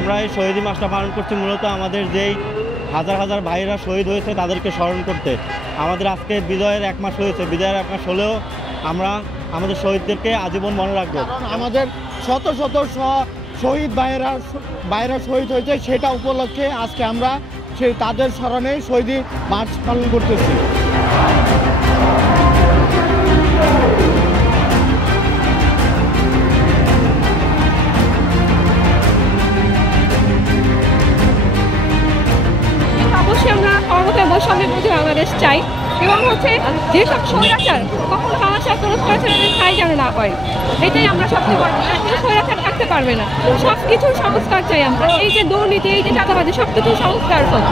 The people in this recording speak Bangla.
আমরা এই শহীদি মাসটা পালন করছি মূলত আমাদের যেই হাজার হাজার ভাইয়েরা শহীদ হয়েছে তাদেরকে স্মরণ করতে। আমাদের আজকে বিজয়ের 1 মাস হয়েছে, বিজয়ের 1 মাস হলেও আমরা আমাদের শহীদদেরকে আজীবন মনে রাখবো। কারণ আমাদের শত শত শহীদ ভাইয়েরা শহীদ হয়েছে, সেটা উপলক্ষে আজকে আমরা তাদের স্মরণে শহীদি মাস পালন করতেছি। অবশ্যই আমরা ক্ষমতা বৈষম্যের বিরুদ্ধে বাংলাদেশ চাই এবং যেসব স্বৈরাচার কখনো বাংলাদেশ আত্মরোধ করেছে তাদের ঠাঁই যেন না হয়, এটাই আমরা সবচেয়ে বড়। স্বৈরাচার থাকতে পারবে না, সব কিছুর সংস্কার চাই আমরা। এই যে দুর্নীতি, এই যে চাঁদাবাজি, সব কিছুর সংস্কার হোক।